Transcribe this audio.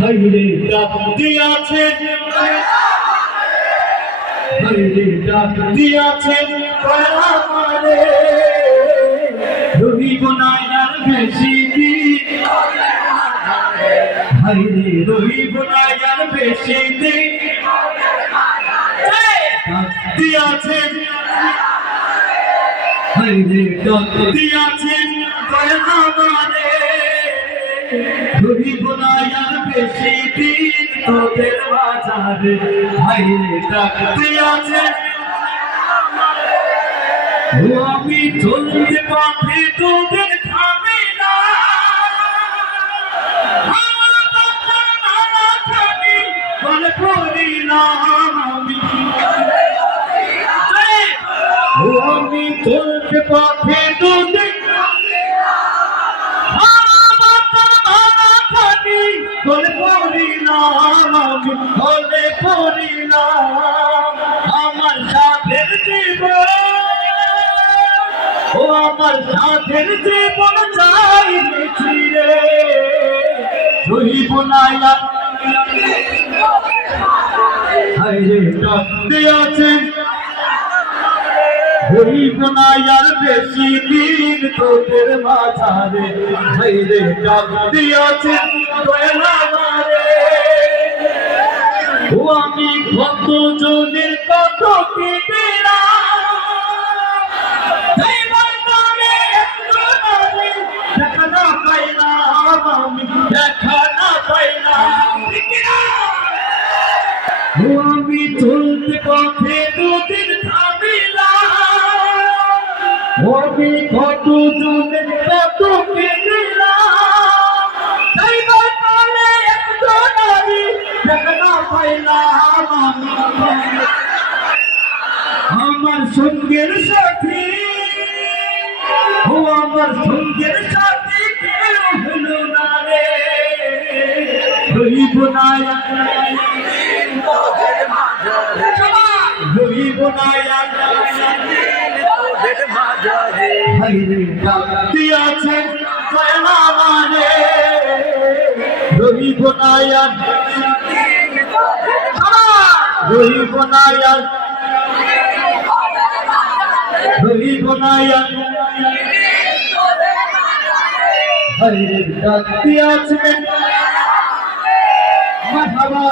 হাইরে ডাক দিয়াছেন হাইরে ডাক দিয়াছেন আমারে রহিব না আর বেশি দিন হাইরে রহিব না আর বেশি দিন ডাক দিয়াছেন হাইরে ডাক দিয়াছেন আমারে রহিব না আর বেশি দিন তোদের বাজারে হাইরে ডাক দিয়াছেন আমি চলতে পথে তোদের থামি না বলে পড়ি না আমি চলতে পথে তোদের বলে পড়ি না আমি বলে পড়ি না আমার সাথের জীবন ও আমার সাথের জীবন চাইছি রে রহিব না হাইরে ডাক দিয়াছেন রহিব না আর বেশি দিন তোদের মাঝারে হাইরে ডাক দিয়াছেন ও আমি কত জনের কত কি দেখা না পাইলাম আমি দেখা না পাইলাম ও আমি চলতে পথে দুদিন থামিলাম আমি কত জনের কত আমার সঙ্গের সাথী ও আমার সঙ্গের সাথী কেউ হলো না রে রহিব না রহিব না হাইরে ডাক দিয়াছেন আমারে রহিব না রহিব না রহিব না হাইরে ডাক দিয়াছেন মারহাবা।